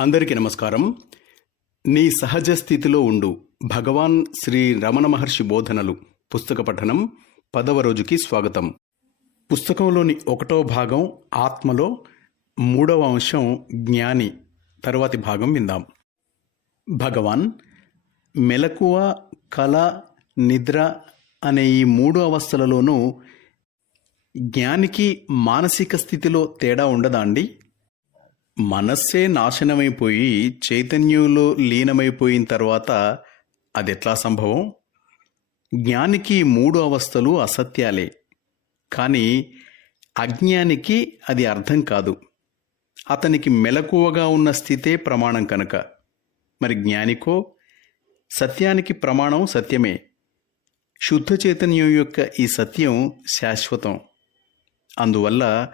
అందరికీ నమస్కారం. నీ సహజ స్థితిలో ఉండు భగవాన్ శ్రీ రమణ మహర్షి బోధనలు పుస్తక పఠనం పదవ రోజుకి స్వాగతం. పుస్తకంలోని ఒకటో భాగం ఆత్మలో మూడవ అంశం జ్ఞాని తరువాతి భాగం విందాం. భగవాన్ మెలకువ కళ నిద్ర అనే ఈ మూడు అవస్థలలోనూ జ్ఞానికి మానసిక స్థితిలో తేడా ఉండదా అండి? మనస్సే నాశనమైపోయి చైతన్యంలో లీనమైపోయిన తర్వాత అదెట్లా సంభవం? జ్ఞానికి మూడు అవస్థలు అసత్యాలే. కానీ అజ్ఞానికి అది అర్థం కాదు. అతనికి మెలకువగా ఉన్న స్థితే ప్రమాణం కనుక. మరి జ్ఞానికో? సత్యానికి ప్రమాణం సత్యమే. శుద్ధ చైతన్యం యొక్క ఈ సత్యం శాశ్వతం. అందువల్ల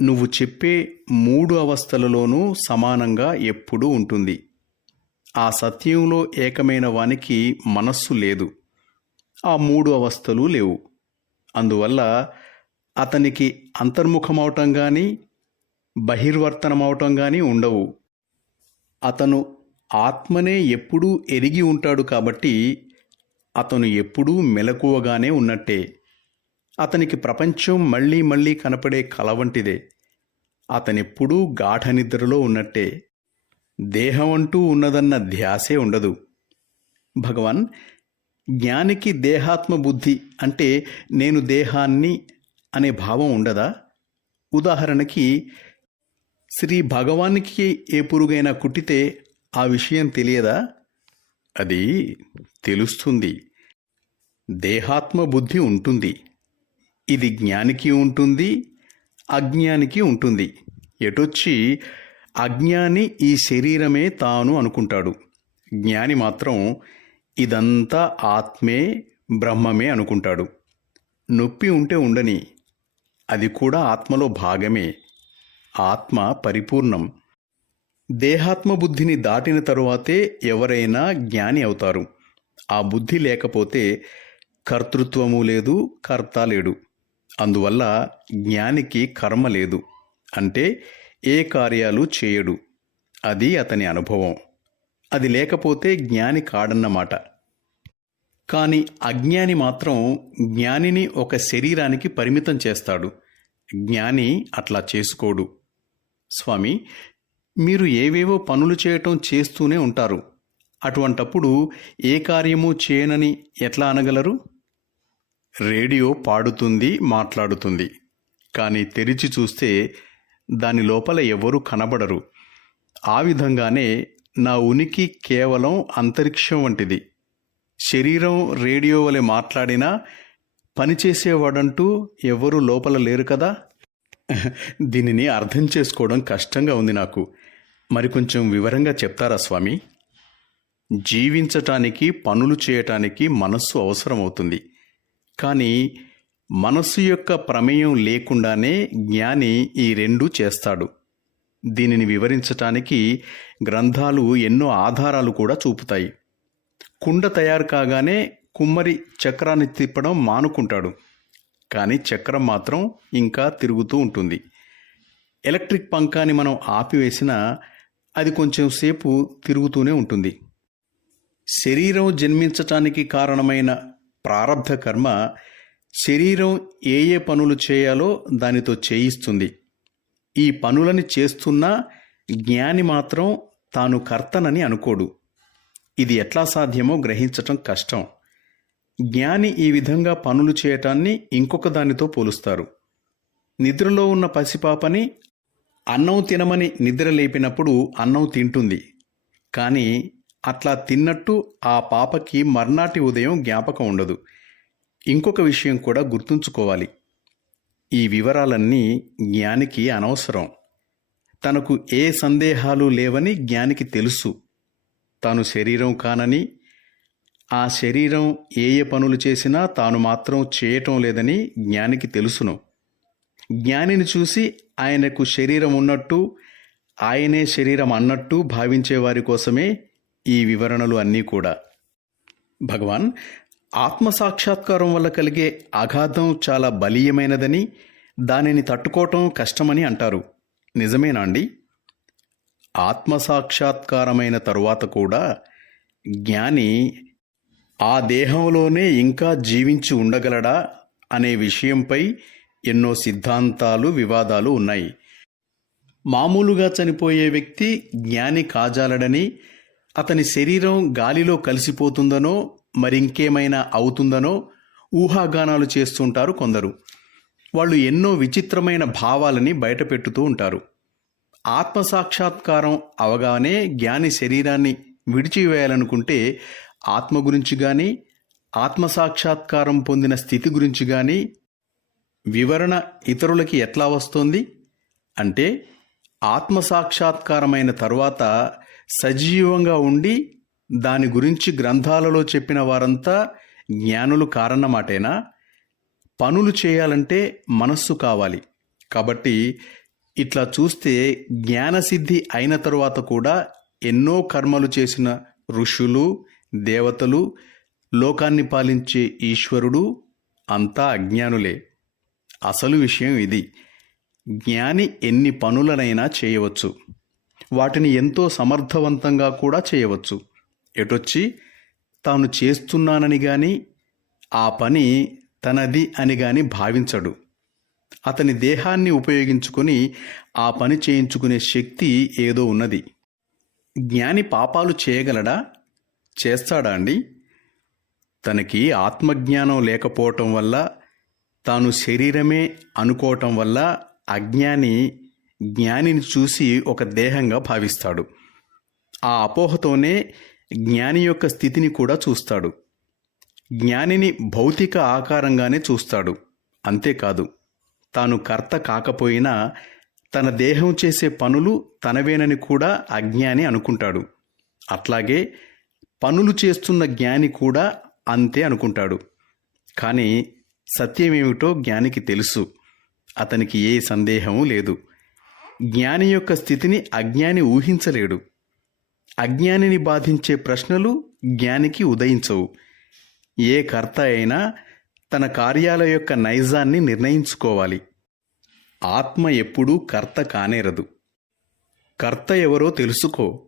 నువ్వు చెప్పే మూడు అవస్థలలోనూ సమానంగా ఎప్పుడూ ఉంటుంది. ఆ సత్యంలో ఏకమైన వానికి మనస్సు లేదు. ఆ మూడు అవస్థలు లేవు. అందువల్ల అతనికి అంతర్ముఖమవటం కానీ బహిర్వర్తనమవటం కానీ ఉండవు. అతను ఆత్మనే ఎప్పుడూ ఎరిగి ఉంటాడు కాబట్టి అతను ఎప్పుడూ మెలకువగానే ఉన్నట్టే. అతనికి ప్రపంచం మళ్ళీ మళ్ళీ కనపడే కల వంటిదే. అతనెప్పుడూ గాఢ నిద్రలో ఉన్నట్టే. దేహం అంటూ ఉన్నదన్న ధ్యాసే ఉండదు. భగవాన్ జ్ఞానికి దేహాత్మ బుద్ధి అంటే నేను దేహాన్ని అనే భావం ఉండదా? ఉదాహరణకి శ్రీ భగవానికి ఏ పురుగైనా కుట్టితే ఆ విషయం తెలియదా? అది తెలుస్తుంది. దేహాత్మ బుద్ధి ఉంటుంది. ఇది జ్ఞానికి ఉంటుంది అజ్ఞానికి ఉంటుంది. ఎటొచ్చి అజ్ఞాని ఈ శరీరమే తాను అనుకుంటాడు. జ్ఞాని మాత్రం ఇదంతా ఆత్మే బ్రహ్మమే అనుకుంటాడు. నొప్పి ఉంటే ఉండని అది కూడా ఆత్మలో భాగమే. ఆత్మ పరిపూర్ణం. దేహాత్మ బుద్ధిని దాటిన తరువాతే ఎవరైనా జ్ఞాని అవుతారు. ఆ బుద్ధి లేకపోతే కర్తృత్వము లేదు కర్త లేడు. అందువల్ల జ్ఞానికి కర్మ లేదు. అంటే ఏ కార్యాలు చేయడు. అది అతని అనుభవం. అది లేకపోతే జ్ఞాని కాడన్నమాట. కానీ అజ్ఞాని మాత్రం జ్ఞానిని ఒక శరీరానికి పరిమితం చేస్తాడు. జ్ఞాని అట్లా చేసుకోడు. స్వామి మీరు ఏవేవో పనులు చేయటం చేస్తూనే ఉంటారు. అటువంటప్పుడు ఏ కార్యము చేయనని ఎట్లా అనగలరు? రేడియో పాడుతుంది మాట్లాడుతుంది. కానీ తెరిచి చూస్తే దాని లోపల ఎవరూ కనబడరు. ఆ విధంగానే నా ఉనికి కేవలం అంతరిక్షం వంటిది. శరీరం రేడియో వలె మాట్లాడినా పనిచేసేవాడంటూ ఎవరు లోపల లేరు కదా? దీనిని అర్థం చేసుకోవడం కష్టంగా ఉంది నాకు. మరి కొంచెం వివరంగా చెప్తారా స్వామి? జీవించటానికి పనులు చేయటానికి మనస్సు అవసరమవుతుంది. కానీ మనస్సు యొక్క ప్రమేయం లేకుండానే జ్ఞాని ఈ రెండు చేస్తాడు. దీనిని వివరించటానికి గ్రంథాలు ఎన్నో ఆధారాలు కూడా చూపుతాయి. కుండ తయారు కాగానే కుమ్మరి చక్రాన్ని తిప్పడం మానుకుంటాడు. కానీ చక్రం మాత్రం ఇంకా తిరుగుతూ ఉంటుంది. ఎలక్ట్రిక్ పంకాన్ని మనం ఆపివేసినా అది కొంచెం సేపు తిరుగుతూనే ఉంటుంది. శరీరం జన్మించటానికి కారణమైన ప్రారబ్ధ కర్మ శరీరం ఏ ఏ పనులు చేయాలో దానితో చేయిస్తుంది. ఈ పనులని చేస్తున్నా జ్ఞాని మాత్రం తాను కర్తనని అనుకోడు. ఇది ఎట్లా సాధ్యమో గ్రహించటం కష్టం. జ్ఞాని ఈ విధంగా పనులు చేయటాన్ని ఇంకొక దానితో పోలుస్తారు. నిద్రలో ఉన్న పసిపాపని అన్నం తినమని నిద్ర లేపినప్పుడు అన్నం తింటుంది. కానీ అట్లా తిన్నట్టు ఆ పాపకి మర్నాటి ఉదయం జ్ఞాపకం ఉండదు. ఇంకొక విషయం కూడా గుర్తుంచుకోవాలి. ఈ వివరాలన్నీ జ్ఞానికి అనవసరం. తనకు ఏ సందేహాలు లేవని జ్ఞానికి తెలుసు. తాను శరీరం కానని ఆ శరీరం ఏ ఏ పనులు చేసినా తాను మాత్రం చేయటం లేదని జ్ఞానికి తెలుసును. జ్ఞానిని చూసి ఆయనకు శరీరం ఉన్నట్టు ఆయనే శరీరం అన్నట్టు భావించే వారి కోసమే ఈ వివరణలు అన్నీ కూడా. భగవాన్ ఆత్మ సాక్షాత్కారం వల్ల కలిగే అగాధం చాలా బలీయమైనదని దానిని తట్టుకోవటం కష్టమని అంటారు. నిజమేనా అండి ఆత్మసాక్షాత్కారమైన తరువాత కూడా జ్ఞాని ఆ దేహంలోనే ఇంకా జీవించి ఉండగలడా అనే విషయంపై ఎన్నో సిద్ధాంతాలు వివాదాలు ఉన్నాయి. మామూలుగా చనిపోయే వ్యక్తి జ్ఞాని కాజాలడని అతని శరీరం గాలిలో కలిసిపోతుందనో మరింకేమైనా అవుతుందనో ఊహాగానాలు చేస్తుంటారు కొందరు. వాళ్ళు ఎన్నో విచిత్రమైన భావాలని బయటపెట్టుతూ ఉంటారు. ఆత్మసాక్షాత్కారం అవగానే జ్ఞాని శరీరాన్ని విడిచివేయాలనుకుంటే ఆత్మ గురించి కానీ ఆత్మసాక్షాత్కారం పొందిన స్థితి గురించి కానీ వివరణ ఇతరులకి ఎట్లా వస్తుంది? అంటే ఆత్మసాక్షాత్కారమైన తరువాత సజీవంగా ఉండి దాని గురించి గ్రంథాలలో చెప్పిన వారంతా జ్ఞానులు కారణమాటేనా పనులు చేయాలంటే మనస్సు కావాలి. కాబట్టి ఇట్లా చూస్తే జ్ఞానసిద్ధి అయిన తరువాత కూడా ఎన్నో కర్మలు చేసిన ఋషులు దేవతలు లోకాన్ని పాలించే ఈశ్వరుడు అంతా అజ్ఞానులే. అసలు విషయం ఇది. జ్ఞాని ఎన్ని పనులనైనా చేయవచ్చు. వాటిని ఎంతో సమర్థవంతంగా కూడా చేయవచ్చు. ఎటొచ్చి తాను చేస్తున్నానని కానీ ఆ పని తనది అని కానీ భావించడు. అతని దేహాన్ని ఉపయోగించుకొని ఆ పని చేయించుకునే శక్తి ఏదో ఉన్నది. జ్ఞాని పాపాలు చేయగలడా? చేస్తాడా అండి? తనకి ఆత్మజ్ఞానం లేకపోవటం వల్ల తాను శరీరమే అనుకోవటం వల్ల అజ్ఞాని జ్ఞానిని చూసి ఒక దేహంగా భావిస్తాడు. ఆ అపోహతోనే జ్ఞాని యొక్క స్థితిని కూడా చూస్తాడు. జ్ఞానిని భౌతిక ఆకారంగానే చూస్తాడు. అంతేకాదు తాను కర్త కాకపోయినా తన దేహం చేసే పనులు తనవేనని కూడా అజ్ఞాని అనుకుంటాడు. అట్లాగే పనులు చేస్తున్న జ్ఞాని కూడా అంతే అనుకుంటాడు. కానీ సత్యమేమిటో జ్ఞానికి తెలుసు. అతనికి ఏ సందేహము లేదు. జ్ఞాని యొక్క స్థితిని అజ్ఞాని ఊహించలేడు. అజ్ఞానిని బాధించే ప్రశ్నలు జ్ఞానికి ఉదయించవు. ఏ కర్త అయినా తన కార్యాల యొక్క నైజాన్ని నిర్ణయించుకోవాలి. ఆత్మ ఎప్పుడూ కర్త కానేరదు. కర్త ఎవరో తెలుసుకో.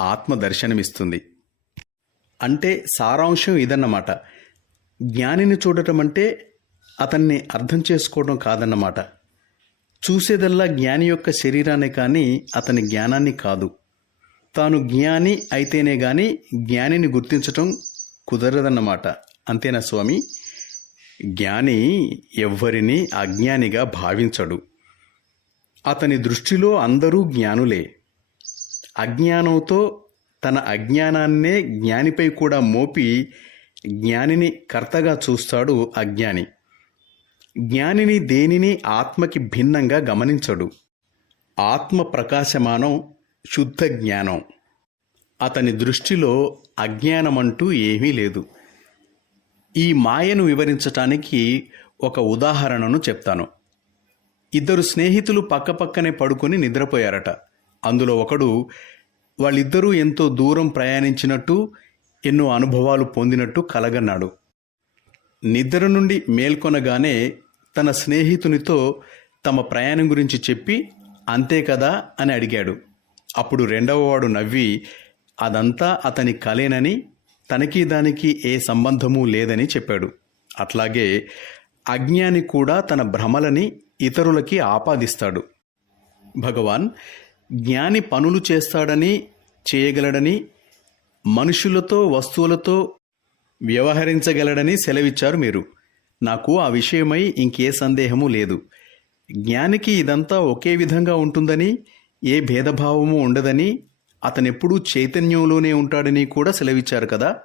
ఆత్మ దర్శనమిస్తుంది. అంటే సారాంశం ఇదన్నమాట. జ్ఞానిని చూడటం అంటే అతన్ని అర్థం చేసుకోవడం కాదన్నమాట. చూసేదల్లా జ్ఞాని యొక్క శరీరాన్ని కానీ అతని జ్ఞానాన్ని కాదు. తాను జ్ఞాని అయితేనే గాని జ్ఞానిని గుర్తించటం కుదరదన్నమాట. అంతేనా స్వామి? జ్ఞాని ఎవ్వరిని అజ్ఞానిగా భావించడు. అతని దృష్టిలో అందరూ జ్ఞానులే. అజ్ఞానంతో తన అజ్ఞానాన్నే జ్ఞానిపై కూడా మోపి జ్ఞానిని కర్తగా చూస్తాడు అజ్ఞాని. జ్ఞానిని దేనిని ఆత్మకి భిన్నంగా గమనించడు? ఆత్మ ప్రకాశమానం శుద్ధ జ్ఞానం. అతని దృష్టిలో అజ్ఞానమంటూ ఏమీ లేదు. ఈ మాయను వివరించటానికి ఒక ఉదాహరణను చెప్తాను. ఇద్దరు స్నేహితులు పక్కపక్కనే పడుకొని నిద్రపోయారట. అందులో ఒకడు వాళ్ళిద్దరూ ఎంతో దూరం ప్రయాణించినట్టు ఎన్నో అనుభవాలు పొందినట్టు కలగన్నాడు. నిద్ర నుండి మేల్కొనగానే తన స్నేహితునితో తమ ప్రయాణం గురించి చెప్పి అంతే కదా? అని అడిగాడు. అప్పుడు రెండవవాడు నవ్వి అదంతా అతని కలేనని తనకి దానికి ఏ సంబంధము లేదని చెప్పాడు. అట్లాగే అజ్ఞాని కూడా తన భ్రమలని ఇతరులకి ఆపాదిస్తాడు. భగవాన్ జ్ఞాని పనులు చేస్తాడని చేయగలడని మనుషులతో వస్తువులతో వ్యవహరించగలడని సెలవిచ్చారు మీరు. నాకు ఆ విషయమై ఇంకే సందేహము లేదు. జ్ఞానికి ఇదంతా ఒకే విధంగా ఉంటుందని ఏ భేదభావము ఉండదని అతనెప్పుడూ చైతన్యంలోనే ఉంటాడని కూడా సెలవిచ్చారు కదా.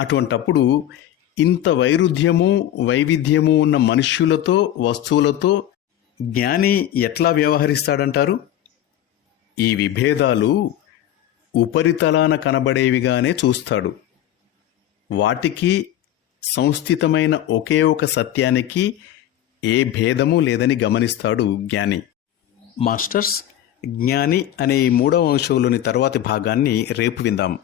అటువంటప్పుడు ఇంత వైరుధ్యము వైవిధ్యము ఉన్న మనుష్యులతో వస్తువులతో జ్ఞాని ఎట్లా వ్యవహరిస్తాడంటారు? ఈ విభేదాలు ఉపరితలాన కనబడేవిగానే చూస్తాడు. వాటికి సంస్థితమైన ఒకే ఒక సత్యానికి ఏ భేదము లేదని గమనిస్తాడు జ్ఞాని. మాస్టర్స్ జ్ఞాని అనే ఈ మూడవ అంశంలోని తర్వాతి భాగాన్ని రేపు విందాం.